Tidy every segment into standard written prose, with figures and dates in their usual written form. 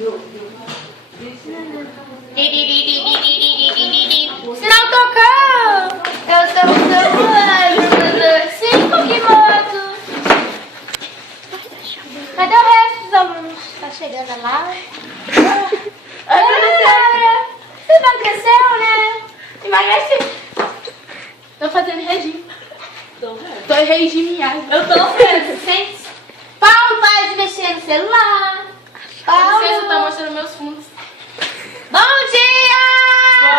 Sinal tocou! Eu estou usando 5 kimonos. Cadê o resto dos alunos? Tá chegando lá. Oi, professora! Você emagreceu, né? Emagrece. Tô fazendo regime. Tô em regime. Eu tô vendo. Sente. Paulo, para de mexer no celular. Paulo. Você tá mostrando meus fundos. Bom dia!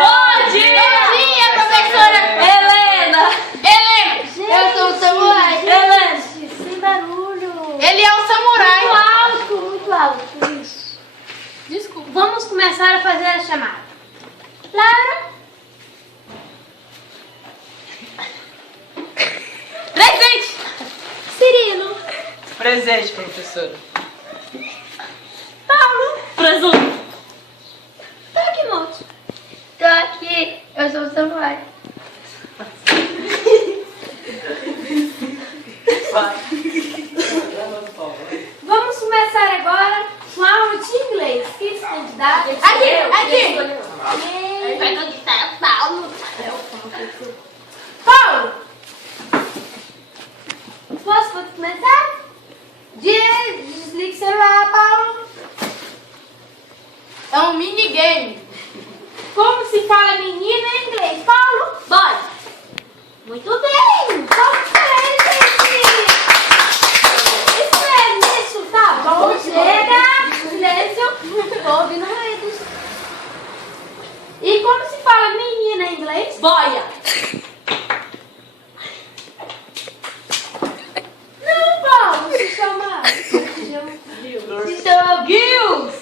Bom dia! Bom dia, professora! Helena! Eu sou o samurai. Helena! Sem barulho. Ele é o samurai. Muito alto. Isso. Desculpa. Vamos começar a fazer a chamada. Laura. Presente! Cirilo. Presente, professora. Paulo. Presunto. Takimoto. Tô aqui. Eu sou o samurai. Vamos começar agora com a aula de inglês. Quem se candidato? Aqui! Vai conquistar o Paulo. Paulo! Posso começar? Desligue o celular, Paulo. É um minigame. Como se fala menina em inglês? Paulo? Boy. Muito bem! Vamos para ele, gente! Isso mesmo, isso, tá bom? Chega! Silêncio! Tô ouvindo ruídos. E como se fala menina em inglês? Boia. Não, Paulo, se chama... Se chama Gills.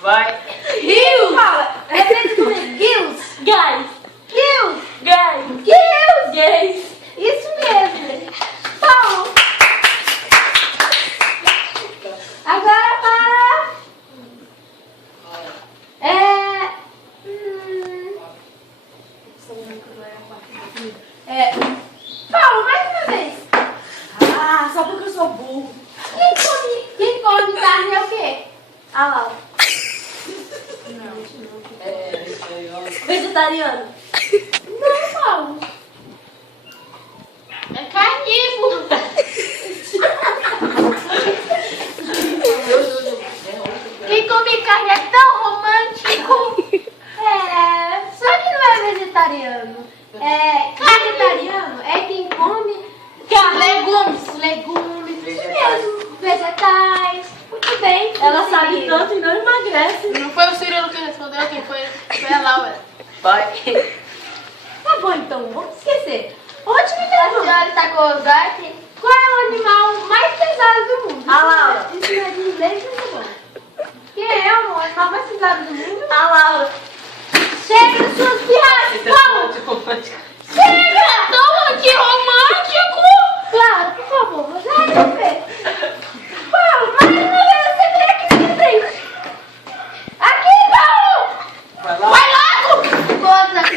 Vai. Gills! Fala, repete comigo, Gills! Guys. Gills! Guys. Gills! Gays. Isso mesmo! Paulo! Agora para... Paulo, mais uma vez! Ah, só porque eu sou burro. Quem come carne é o quê? A Laura. Vegetariano. Não, Paulo. É carnívoro. Quem come carne é tão romântico. Só que não é vegetariano. Vegetariano é quem come legumes, isso mesmo, vegetais. Muito bem. Ela sabe Cirilo. tanto e não emagrece. Não foi o Cirilo que respondeu, quem foi? Foi a Laura. Vai. Tá bom, então, vamos esquecer. Última pergunta. A senhora está com o Dorothy. Qual é o animal mais pesado do mundo? A Laura. Isso não é de inglês, mas é bom. Quem é o animal mais pesado do mundo? A Laura. Chega das suas pirraças, Paulo! Chega! Toma, que romântico! Claro, por favor, você vai ver. Paulo, mais uma vez você vem aqui na minha frente. Aqui, Paulo! Vai lá. Vai logo! Conta.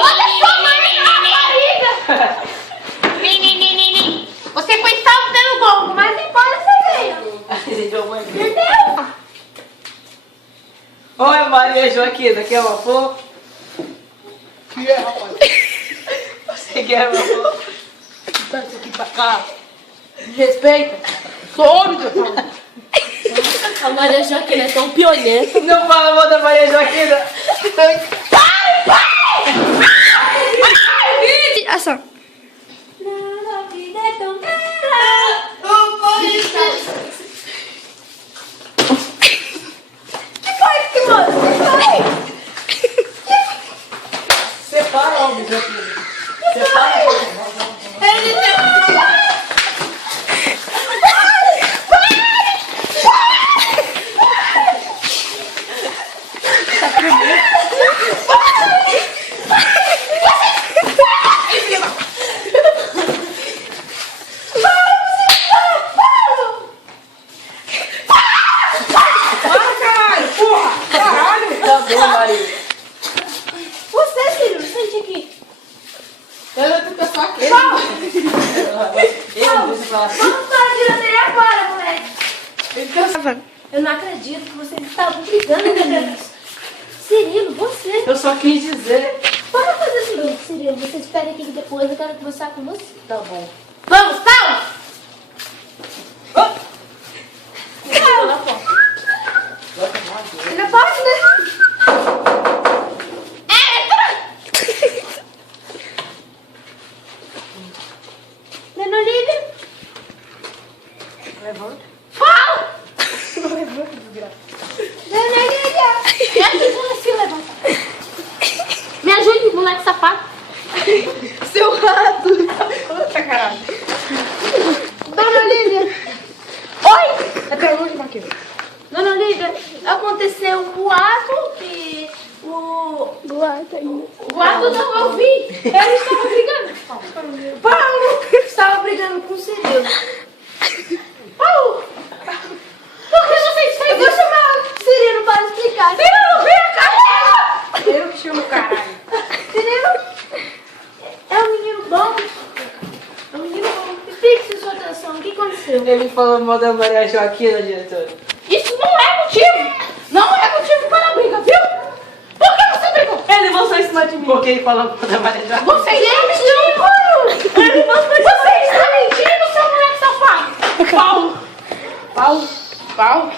Olha sua mãe na barriga! Você foi salvo pelo gongo, mas embora você veio. Entendeu? Oi, Maria Joaquina, quer uma flor? Que é, rapaz? Você quer uma flor? Dá isso aqui pra cá. Me respeita. Sou homem, meu pai. A Maria Joaquina é tão pioneta. Não fala mal da Maria Joaquina. Ação. Separa, homem, Joaquina. Separa. Tá bom, Maria. Você, Cirilo, sente aqui. Eu tô só aqui. Eu, deixa eu falar. Vamos para a diretora agora, moleque. Ele tá... Eu não acredito que vocês estavam brigando, meninos. Cirilo, você. Eu só quis dizer. Vamos fazer o seguinte, Cirilo. Você espera aqui que depois eu quero conversar com você. Tá bom. Vamos, Tal! Tal! Não pode, né? Dona Olivia. Levanta. Paulo! Não levanta, desgraça. Dona Olivia. Me ajuda assim, levanta. Me ajude, moleque safado. Seu rato. Puta caralho. Dona Olivia. Oi! Até longe, Marquinhos. Dona Olivia, aconteceu um boato que o boato não eu vi. Ele estava brigando. Paulo estava brigando com o Cirilo. Paulo! Por que vocês fez? Eu vou chamar o Cirilo para explicar. Cirilo, vem cá! Eu que chamo o caralho. Cirilo é um menino bom. É um menino bom. Fixe sua atenção. O que aconteceu? Ele falou mal da Maria Joaquina, diretor. Isso não é motivo! Não é motivo para a briga, viu? Por que você brigou? Ele lançou em cima de mim. Porque ele falou mal da Maria Joaquina. Você está mentindo! Você está mentindo, seu moleque safado! Paulo! Paulo. Paulo.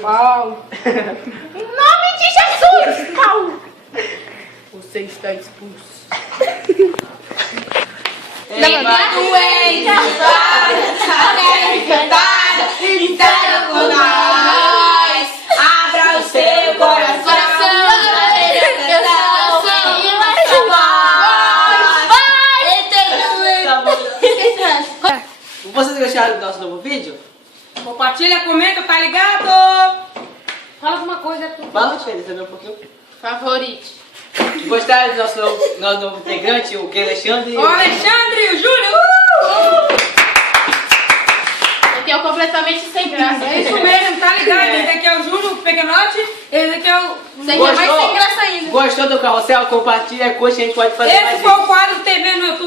Paulo. Em nome de Jesus! Paulo! Você está expulso. Doente, encantada, esteja com nós. Abra o seu coração. Vocês gostaram do nosso novo vídeo? Compartilha, comenta, tá ligado? Fala alguma coisa. Fala diferente também um pouquinho. Favorite. Gostaram do nosso novo integrante, o Gui Alexandre? Ô, Alexandre e o Júlio. Aqui é completamente sem graça. É isso mesmo, tá ligado? Esse aqui é o Júlio Pequenote. Esse aqui é o... Você é mais sem graça ainda. Gostou do carrossel? Compartilha, curte, a gente pode fazer mais Esse foi vídeos. o quadro TV no YouTube.